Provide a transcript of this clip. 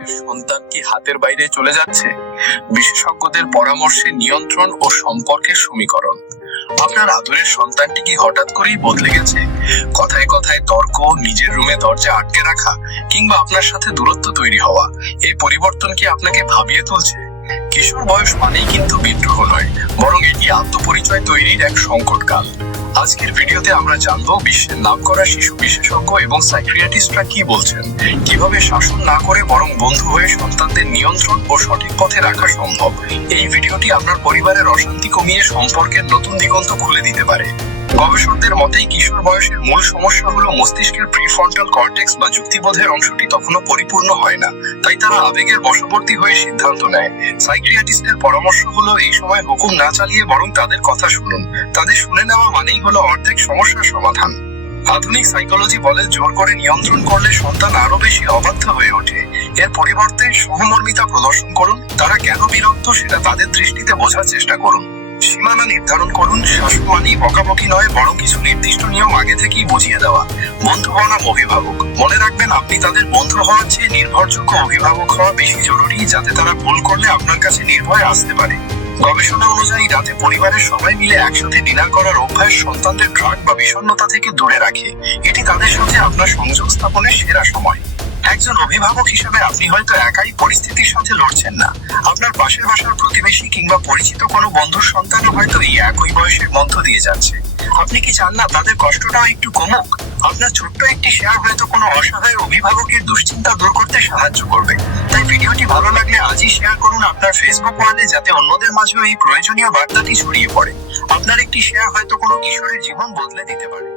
বয়সের সন্তান কি হাতের বাইরে চলে যাচ্ছে? বিশেষজ্ঞদের পরামর্শে নিয়ন্ত্রণ ও সম্পর্কের সমীকরণ। আপনার আদরের সন্তানটি কি হঠাৎ করেই বদলে গেছে? কথায় কথায় তর্ক, নিজের রুমে দরজা আটকে রাখা, কিংবা আপনার সাথে দূরত্ব তৈরি হওয়া, এই পরিবর্তন কি আপনাকে ভাবিয়ে তুলছে? কিশোর বয়স মানেই কিন্তু বিদ্রোহ নয়, বরং এটি আত্মপরিচয় তৈরির এক সংকটকাল। আজকের ভিডিওতে আমরা জানবো বিশ্বের নামকরা শিশু বিশেষজ্ঞ এবং সাইকিয়াট্রিস্টরা কি বলছেন, কিভাবে শাসন না করে বরং বন্ধু হয়ে সন্তানদের নিয়ন্ত্রণ ও সঠিক পথে রাখা সম্ভব। এই ভিডিওটি আপনার পরিবারের অশান্তি কমিয়ে সম্পর্কের নতুন দিগন্ত খুলে দিতে পারে। গবেষকদের মতেই কিশোর বয়সের মূল সমস্যা হলো মস্তিষ্কের প্রিফ্রন্টাল কর্টেক্স বা যুক্তিবোধের অংশটি তখনও পরিপূর্ণ হয় না, তাই তারা আবেগের বশবর্তী হয়ে সিদ্ধান্ত নেয়। সাইকিয়াট্রিস্টের পরামর্শ হলো এই সময় হুকুম না চালিয়ে বরং তাদের কথা শুনুন। তাদের শুনে নেওয়া মানেই হলো অর্ধেক সমস্যার সমাধান। আধুনিক সাইকোলজি বলে জোর করে নিয়ন্ত্রণ করলে সন্তান আরো বেশি অবাধ্য হয়ে ওঠে। এর পরিবর্তে সহমর্মিতা প্রদর্শন করুন। তারা কেন বিরক্ত সেটা তাদের দৃষ্টিতে বোঝার চেষ্টা করুন। সীমানা নির্ধারণ করুন। শাসন মানেই বকাবকি নয়, বরং কিছু নির্দিষ্ট নিয়ম আগে থেকেই বুঝিয়ে দেওয়া। বন্ধু বনাম অভিভাবক। মনে রাখবেন, আপনি তাদের বন্ধু হওয়ার চেয়ে নির্ভরযোগ্য অভিভাবক হওয়া বেশি জরুরি, যাতে তারা ভুল করলে আপনার কাছে নির্ভয়ে আসতে পারে। গবেষণা অনুযায়ী রাতে পরিবারের সবাই মিলে একসাথে ডিনার করার অভ্যাস সন্তানদের ড্রাগ বা বিষণ্ণতা থেকে দূরে রাখে। এটি তাদের সাথে আপনার সংযোগ স্থাপনের সেরা সময়। একজন অভিভাবক হিসেবে আপনি হয়তো একাই পরিস্থিতির সাথে লড়ছেন না। আপনার পাশের বাসার প্রতিবেশী কিংবা পরিচিত কোনো বন্ধুর সন্তানও হয়তো এই একই বয়সের মধ্য দিয়ে যাচ্ছে। আপনি কি চান না তাদের কষ্টটাও একটু কমুক? আপনার ছোট্ট একটি শেয়ার হয়তো কোনো অসহায় অভিভাবকের দুশ্চিন্তা দূর করতে সাহায্য করবে। তাই ভিডিওটি ভালো লাগলে আজই শেয়ার করুন আপনার ফেসবুক ওয়ালে, যাতে অন্যদের মাঝেও এই প্রয়োজনীয় বার্তাটি ছড়িয়ে পড়ে। আপনার একটি শেয়ার হয়তো কোনো কিশোরের জীবন বদলে দিতে পারে।